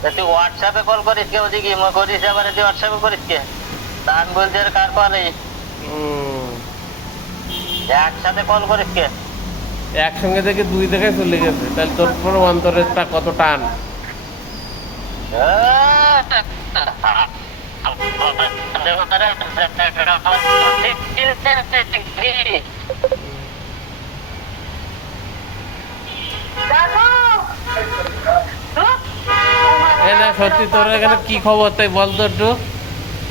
তা তুই হোয়াটসঅ্যাপে কল করিস কে? ওদিকে মই করিস আবার তুই হোয়াটসঅ্যাপে করিস কে? তা আমি বলছি আর কার কল এই? একসাথে কল করিস কে? একসঙ্গে থেকে দুই জায়গায় চলে গেছে। তাহলে তোর পর অন্তরেরটা কত টান? এ না সত্যি তোর এখানে কি খবর? তাই বল তো একটু।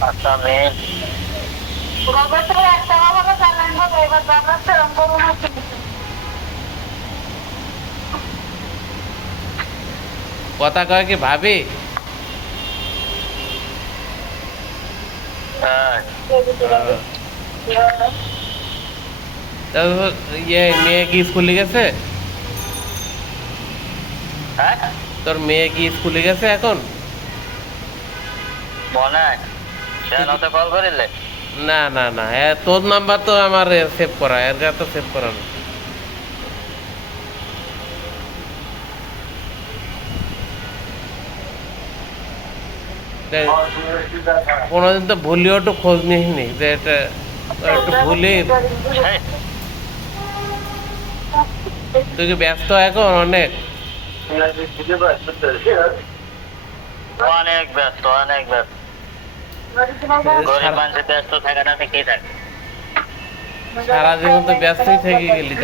আচ্ছা কথা কয় কি ভাবি? হ্যাঁ। ইয়ে মেয়ে কি স্কুলে গেছে? হ্যাঁ। তোর মেয়ে কি স্কুলে গেছে এখন? কল করিলে? না না না তোর নাম্বার তো আমার সেভ করা এর কাছে তো সেভ করা কোনোদিন তো ভুলিও একটু খোঁজ নিস নি যে এটা একটু ভুলি তুই কি ব্যস্ত এখন অনেক? অনেক ব্যস্ত অনেক ব্যস্ত। সারা জীবন তো ব্যস্তই থেকে গেলি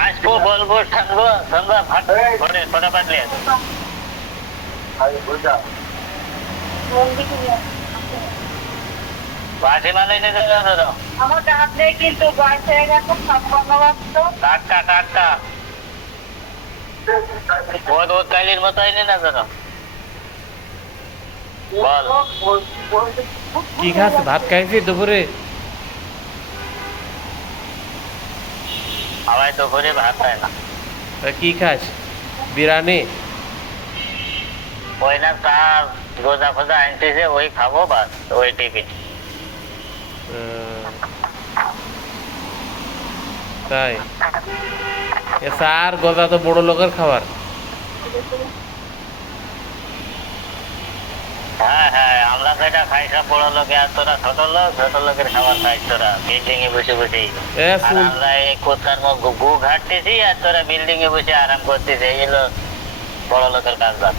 আসব বলব মালাই নিয়ে কিন্তু হয়ে গেছে টাটকা টাটকা। বোধ কালির মতো আইনি না যেন বল। কি খাস? ভাত খাইছি দুপুরে? তো করে ভাত খায় না। কি খাস? বিরিয়ানি? ওই না তার গোজা ফোজা আনতেছে ওই খাব বাস ওই টিফিন। তাই? সার গদা তো বড় লোকের খাবার। হ্যাঁ হ্যাঁ আমরা তো এটা খাই সব বড় লোকে আর তোরা ছোট লোক ছোট লোকের খাবার খাই তোরা বিল্ডিং এ বসে আমরা এই কোথার গু ঘাটতেছি আর তোরা বিল্ডিং এ বসে আরাম করতেছি। এই হলো বড় লোকের কাজ এ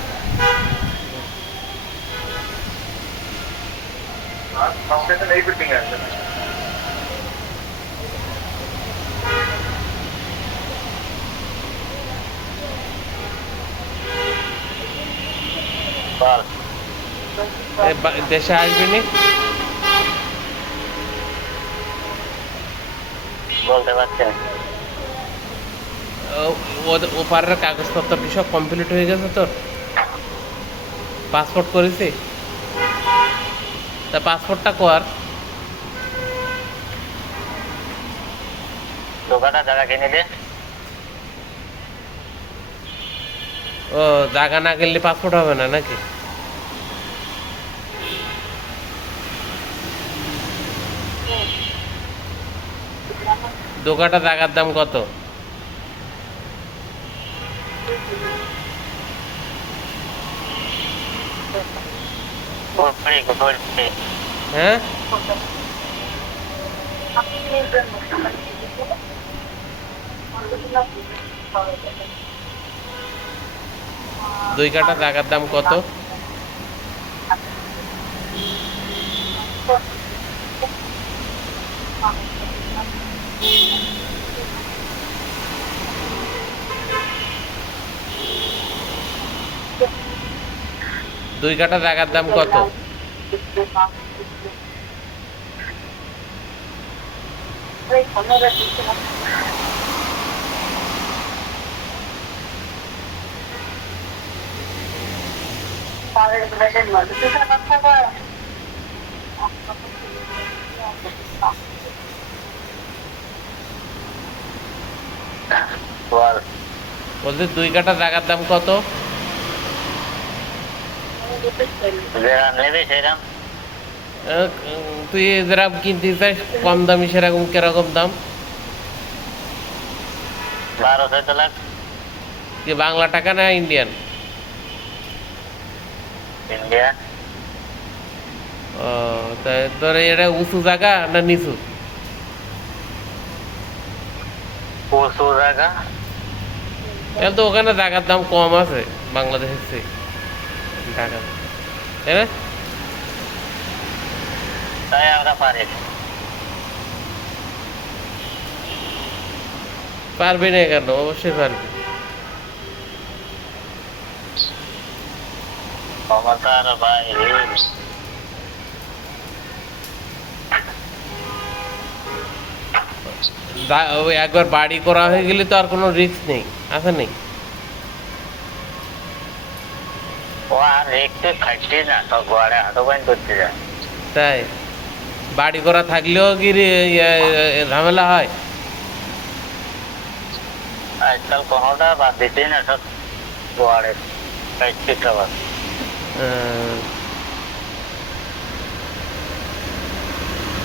বা- দেশে আসবি নি। বলতে পারছেন ওপারের কাগজপত্র কি সব কমপ্লিট হয়ে গেছে তোর? পাসপোর্ট করেছি? তা পাসপোর্টটা কর। দোকানটা জায়গা কিনে ও জায়গা না কিনলে পাসপোর্ট হবে না নাকি? দোকানটা জায়গার দাম কত? হ্যাঁ? দুই কাটা জায়গার দাম কত? দুই কাটা জায়গার দাম কত? বল বলছি দুই কাটা জায়গার দাম কত? তুই যেরকম কিনতে চাস কম দামি সেরকম কীরকম দাম? বারো চোদ্দ লাখ। কি বাংলা টাকা না ইন্ডিয়ান? ইন্ডিয়া। ও তা তোর এটা উঁচু জায়গা না নিচু? জায়গা? তাহলে তো ওখানে জায়গার দাম কম আছে বাংলাদেশের চেয়ে। তাই না? তাই আমরা পারি। পারবে না কেন? অবশ্যই পারবে। ক্ষমতার বাইরে। ওই একবার বাড়ি করা হয়ে গেলে তো আর কোনো রিস্ক নেই আছে নেই? তাই? বাড়ি করা থাকলেও কি ইয়ে- ইয়ে- ঝামেলা হয়? আজকাল কোনোটা বাদ দিতেই না সব গোয়ারে খাইছি খাবার আহ,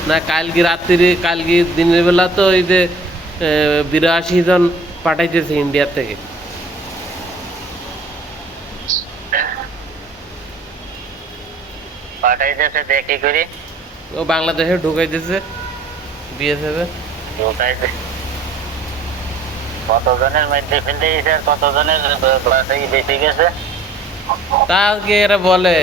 না কালকে রাত্রি কালকে দিনের বেলা তো ওই যে বিরাশি জন পাঠাইতেছে ইন্ডিয়া থেকে। পাঠাইতেছে দেখি করি? ও বাংলাদেশে ঢুকাইতেছে বিএসএফে ঢোকাইতে কতজনের মধ্যে গেছে কতজনের গেছে? এরা বলে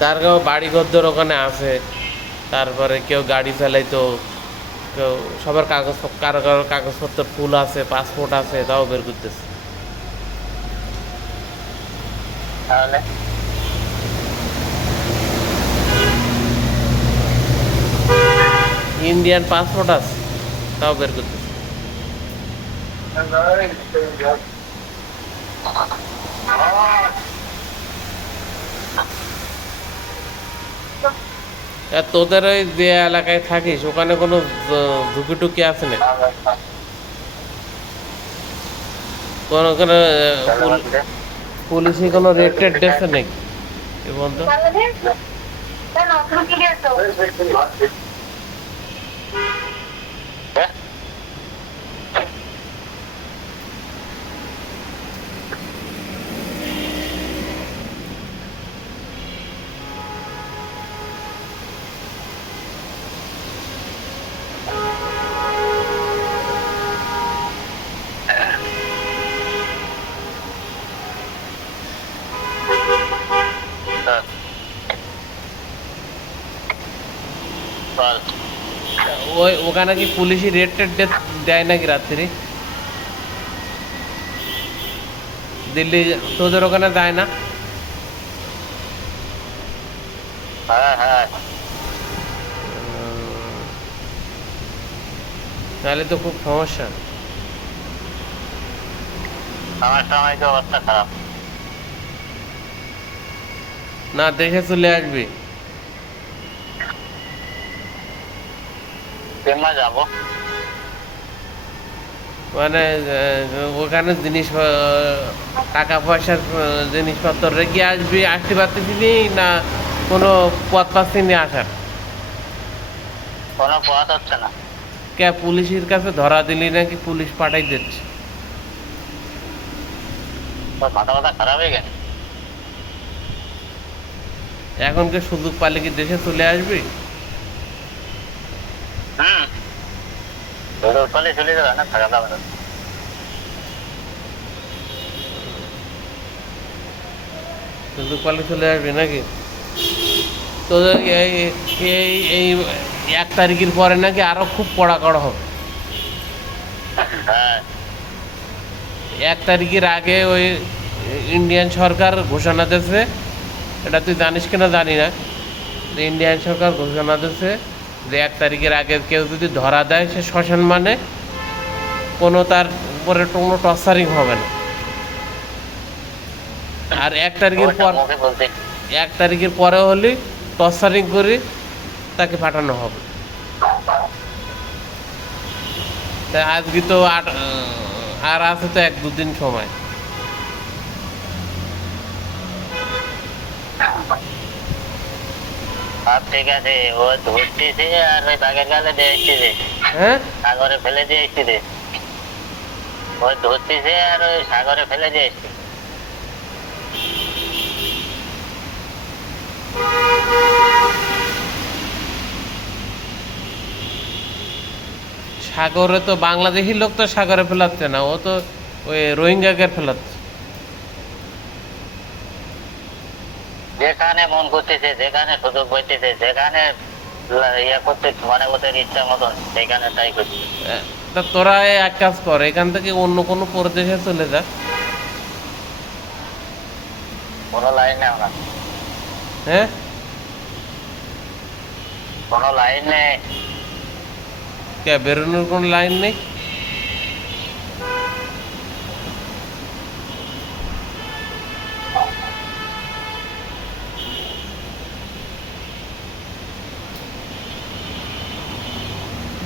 তার কেউ বাড়ি ঘরদর ওখানে আছে তারপরে কেউ গাড়ি চালাইতো কেউ সবার কাগজ কারও কারও কাগজপত্র ফুল আছে পাসপোর্ট আছে তাও বের করতেছে। তাহলে? ইন্ডিয়ান পাসপোর্ট আছে তাও বের করতেছে। আর তোদের ওই যে এলাকায় থাকিস, ওখানে কোনো ঝুঁকি টুকি আছে না কোনো কোনো পুলিশে কোনো রেড টেড দেখছে নাকি? এ বন্ধু কেন তুমি গেছো হ্যাঁ? হ্যাঁ। বল ওই ওখানে কি পুলিশি রেড টেড দেয় নাকি রাত্রি? দিল্লি তোদের ওখানে যায় না? হ্যাঁ হ্যাঁ। তাহলে তো খুব সমস্যা। আমার অবস্থা খারাপ। না দেখে চলে আসবি। কিংবা যাব। মানে ওখানে জিনিস টাকা পয়সার জিনিসপত্র রেখে আসবি আসতে পারতেছিনি না কোনো পথ পাচ্ছি নি আসার? কোনো পথ হচ্ছে না। কে পুলিশের কাছে ধরা দিলি নাকি পুলিশ পাঠাই দিচ্ছে? মাথা মাথা খারাপ হয়ে গেছে? এখন কি সুযোগ পালে কি দেশে চলে আসবি? হুম। তোর চলে যাবে না? থাকা যাবে না। সুযোগ চলে আসবি নাকি? তো এই এই এই এক তারিখের পরে নাকি আরও খুব কড়া কড়া হবে? হ্যাঁ। এক তারিখের আগে ওই ইন্ডিয়ান সরকার ঘোষণা দিয়েছে। এটা তুই জানিস কিনা জানি না। ইন্ডিয়ান সরকার ঘোষণা দিয়েছে যে এক তারিখের আগে কেউ যদি ধরা দেয় সে শ্মশান মানে কোনো তার উপরে কোনো টর্চারিং হবে না। আর এক তারিখের পর এক তারিখের পরে হলে টর্চারিং করে তাকে পাঠানো হবে। তা আজকে তো আর আছে তো এক দুদিন সময়। ঠিক আছে ও ধরতেছে আর ওই বাঘের গালে দিয়ে এসছে হ্যাঁ? সাগরে ফেলে দিয়ে ও ধরতেছে আর ওই সাগরে ফেলে দিয়ে সাগরে তো বাংলাদেশি লোক তো সাগরে ফেলাচ্ছে না ও তো ওই রোহিঙ্গাকে ফেলাচ্ছে যেখানে মন করতেছে যেখানে সুযোগ বইতেছে যেখানে ইয়ে করতে মানে ওদের ইচ্ছা মতন সেখানে তাই করছে। তা তোরা এক কাজ কর এখান থেকে অন্য কোনো প্রদেশে চলে যা। কোনো লাইন নেও না। হ্যাঁ কোনো লাইন নেই। কে বেরোনোর কোনো লাইন নেই?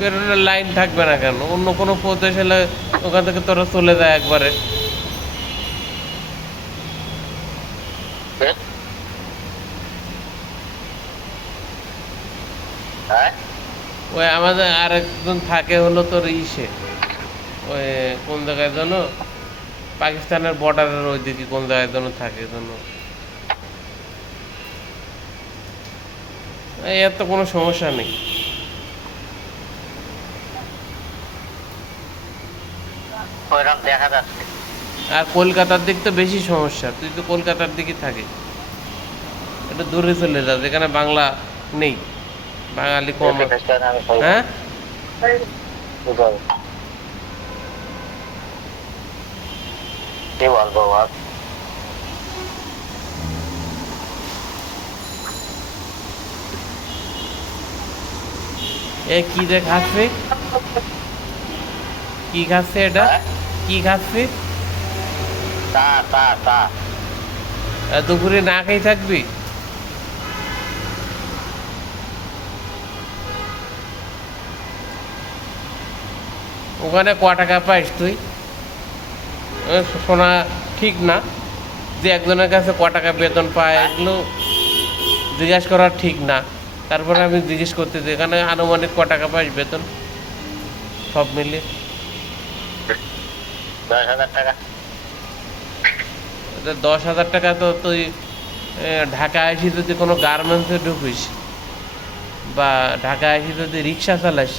বেরোনোর লাইন থাকবে না কেন? অন্য কোনো প্রদেশ হলে ওখান থেকে তোরা চলে যায় একবারে। ওই আমাদের আরেকজন থাকে হলো তোর ইসে। ওই কোন জায়গায় যেন? পাকিস্তানের বর্ডারের ওইদিকে কোন জায়গায় যেন থাকে যেন। এর তো কোনো সমস্যা নেই। ওইরকম দেখা যাচ্ছে। আর কলকাতার দিক তো বেশি সমস্যা তুই তো কলকাতার দিকে থাকিস। একটু দূরে চলে যা যেখানে বাংলা নেই। বাঙালি কম হ্যাঁ? কি বলব? এ কি যে খাচ্ছে কি খাচ্ছে এটা? হ্যাঁ? কি খাচ্ছে তা তা তা। দুপুরে না খেয়ে থাকবি? ওখানে ক টাকা পাইস তুই? শোনা ঠিক না। যে একজনের কাছে ক টাকা বেতন পায় এগুলো জিজ্ঞেস করা ঠিক না। তারপরে আমি জিজ্ঞেস করতে এখানে আনুমানিক ক টাকা পাইস বেতন? সব মিলিয়ে। দশ হাজার টাকা। তো দশ হাজার টাকা তো তুই এ, ঢাকা আসি যদি কোনো গার্মেন্টসে ঢুকিস বা ঢাকা আসি যদি রিক্সা চালাস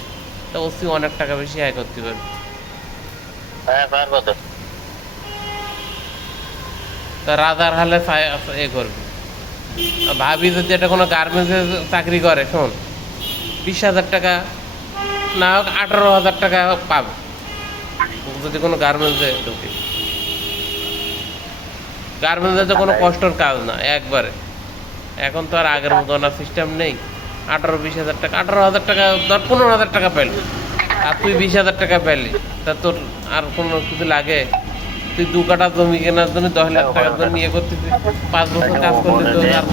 তো অতি অনেক টাকা বেশি আয় করতে পারবি। হ্যাঁ পারব তো। তা রাজার হালে এ করবি। ভাবি যদি এটা কোনো গার্মেন্টসে চাকরি করে শোন বিশ হাজার টাকা না হোক আঠারো হাজার টাকা পাবে। যদি কোনো গার্মেন্টসে ঢুকে। গার্মেন্টসে তো কোনো কষ্টর কাজ না একবারে। এখন তো আর আগের মতো না সিস্টেম নেই। আঠারো বিশ হাজার টাকা আঠারো হাজার টাকা ধর পনেরো হাজার টাকা পেলি। আর তুই বিশ হাজার টাকা পেলি। তা তোর আর কোনো কিছু লাগে? তুই দু কাটা জমি কেনার জন্য দশ লাখ টাকার জন্য ইয়ে করতেছিস পাঁচ বছর কাজ করলে তো আর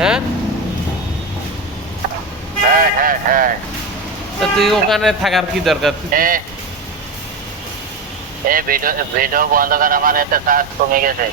হ্যাঁ? হ্যাঁ হ্যাঁ হ্যাঁ। তা তুই ওখানে থাকার কি দরকার? তুই এ এ ভিডিও ভিডিও বন্ধ কর আমার এতে চার্জ কমে গেছে।